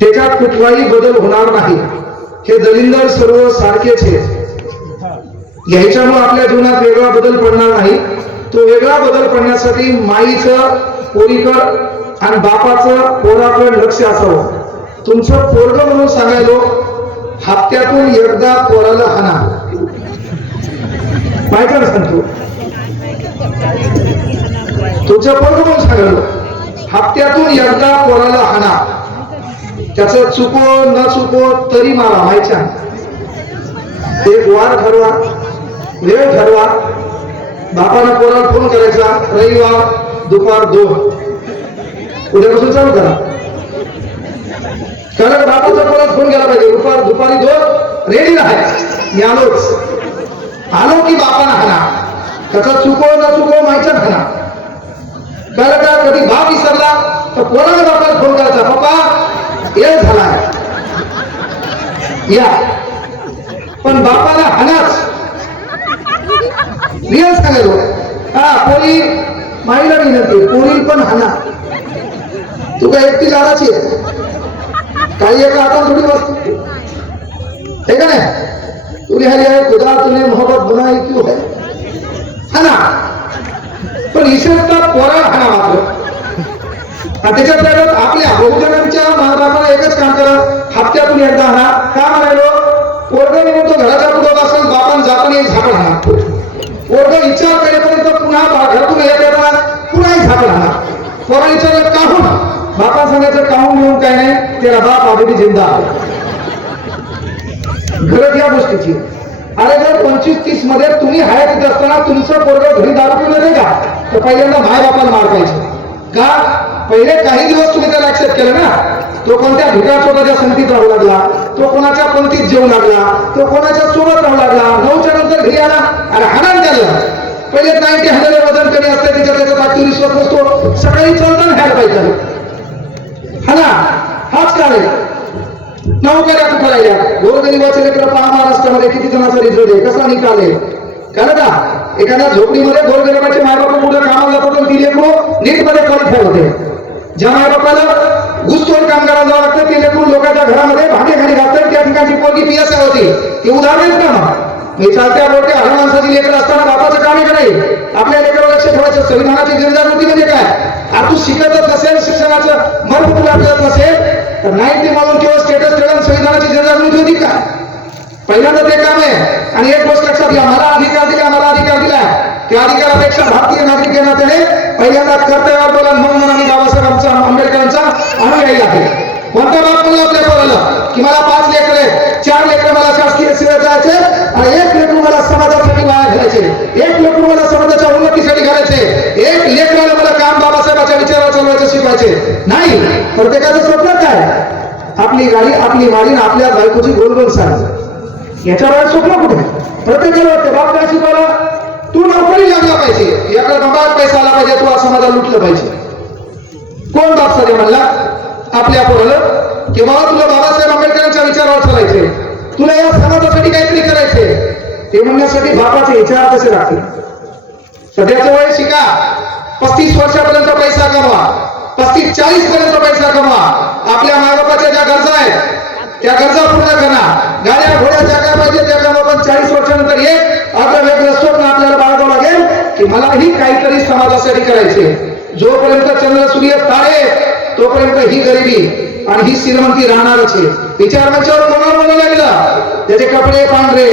त्याच्यात कुठलाही बदल होणार नाही. हे दलिंदर सर्व सारखेच आहे याच्यामुळे आपल्या जीवनात वेगळा बदल पडणार नाही. तो वेगळा बदल पडण्यासाठी माईचं पोरीकर आणि बापाचं पोराकड लक्ष असावं. तुमचं पोरग म्हणून सांगायलो हप्त्यातून एकदा पोराला हाना माहिती सांगतो? तुमचं पोरग म्हणून सांगायलो हप्त्यातून एकदा पोराला हाना त्याचं चुको न चुको तरी मला व्हायचा एक वार ठरवा वेळ ठरवा. बापानं पोराला फोन करायचा रविवार दुपार दोन. उद्यापासून चालू करा. कारण बापाचा पोरात फोन केला पाहिजे. दुपार दुपारी दोन रेडी राहाय मी आलोच. आलो की बापानं हाना त्याचा चुको न चुको माहिती हाना कारण का? कधी बाप विसरला तर कोणाला बापाला फोन करायचा पप्पा एक झाला या. पण बापाला हानाच रिअल सांगायलो हा पोरी माईला विनंती पोरी पण हाना. तू काय एकटी लाडाची आहे? काही एका आता थोडी बस हे का नाही? तू हरी आहे खुदा तुने मोहब्बत बनाई क्यों है? हाना. पण ईश्वरचा पोरा हाना मात्र. आणि त्याच्यात काय होतं? आपल्या एकच काम करा. हप्त्यातून एकदा आणा. का म्हणालो पोरग म्हणतो घराच्या पुढे असेल बापान जाताना एक झाकड हाना पोरग विचार करेपर्यंत पुन्हा घरातून येत येताना पुन्हा एक झाकड हाना पोरा विचारलं काहून? बापा सांगायचं काहून घेऊन काय नाही? तेरा बाप अभी जिंदा. गरज या गोष्टीची. अरे जर पंचवीस तीसमध्ये तुम्ही हयातीत असताना तुमचं पोरग घरी दारू पिऊ का? तर पहिल्यांदा माय बापाला मार पाहिजे का? पहिले काही दिवस तुम्ही त्याला ऍक्सेप्ट केलं ना? तो कोणत्या भिकार छोटाच्या संगतीत राहू लागला? तो कोणाच्या पंक्तीत जेवू लागला? तो कोणाच्या सोबत राहू लागला? नऊच्या नंतर घरी आला अरे हाणान त्याला पहिले नाईन्टी हंड्रेड वजन कमी असते त्याच्या त्याच्यात विश्वास नसतो सकाळी चलताना घ्यायला पाहिजे हा ना हाच काळ आहे नौकऱ्या कुठं राहिल्या. गोरगरीबाचे लेकर पहा महाराष्ट्रामध्ये किती जणांचा रिझल्ट आहे. कसा निकाल आहे? कारण का? एखाद्या झोपडीमध्ये गोरगरिबाचे मायबाप मुलं कामाला जातात आणि ती लेकरू नीटमध्ये क्वालिफाय होते. ज्या मायबापाला घुसतोड काम करायला जावं लागतं ते लेकरू लोकांच्या घरामध्ये भांडे खाली घालतात. त्या ठिकाणची पोरगी पीएसआय होती. ते उदाहरण आहेत ना मग. मी चालत्या बोलते हर माणसाची लेकर असताना बापाचं काम आहे का नाही? आपल्या लेकरावर लक्ष ठेवायचं. संविधानाची गिरजागृती म्हणजे काय? आता तू शिकतच नसेल शिक्षणाचं मर्म तुला कळत नसेल तर नाही ते मागून केवळ स्टेटस ठेवून संविधानाची गिरजागृती होती का? पहिल्यांदा ते काम आहे. आणि एक गोष्ट लक्षात घ्या मला अधिकार दिला मला अधिकार दिला. त्या अधिकारापेक्षा भारतीय नागरिक या नात्याने पहिल्यांदा कर्तव्यावर बोला म्हणून आम्ही बाबासाहेबांचा आंबेडकरांचा अनुयायी आहे. कोणता बाप म्हणला आपल्या पोराला? की मला पाच लेकर आहेत. चार लेकर मला शासकीय सेवेत जायचे आणि एक लेकरू मला समाजासाठी वाया घालायचे. एक लेकरू मला समाजाच्या उन्नतीसाठी घालायचे. एक लेकराला मला काम बाबासाहेबाच्या विचारावर चालवायचं शिकवायचे. नाही प्रत्येकाचं स्वप्न काय? आपली गाडी आपली माडी आपल्या बायकोची गोल गोल साज याच्या बाहेर स्वप्न कुठे प्रत्येकाला वाटतं बाप काय शिकवला? तू नोकरी लागला पाहिजे. याकडे बंगाल पैसा आला पाहिजे तू समाजाला लुटलं पाहिजे. कोण बाप सरे म्हणला? आपल्या पोराला की बाबा तुला बाबासाहेब आंबेडकरांच्या विचारावर चालायचे तुला या समाजासाठी काहीतरी करायचे ते म्हणण्यासाठी बापाचे विचार कसे राहतील? सध्याचं वय शिका. पस्तीस वर्षापर्यंत पैसा कमवा. पस्तीस चाळीस पर्यंत पैसा कमवा. आपल्या मायबापाच्या ज्या गरजा आहेत त्या गरजा पूर्ण करा. गाड्या घोड्या ज्या काय पाहिजे त्या काम आपण चाळीस वर्षानंतर एक आपलं वेगळं स्वप्न आपल्याला बाळगावं लागेल की मलाही काहीतरी समाजासाठी करायचे जोपर्यंत चंद्र सूर्य तारे तोपर्यंत ही गरिबी आणि ही श्रीमंती राहणारच आहे. विचार मंचावर कोणावर म्हणू लागला? त्याचे कपडे पांढरे.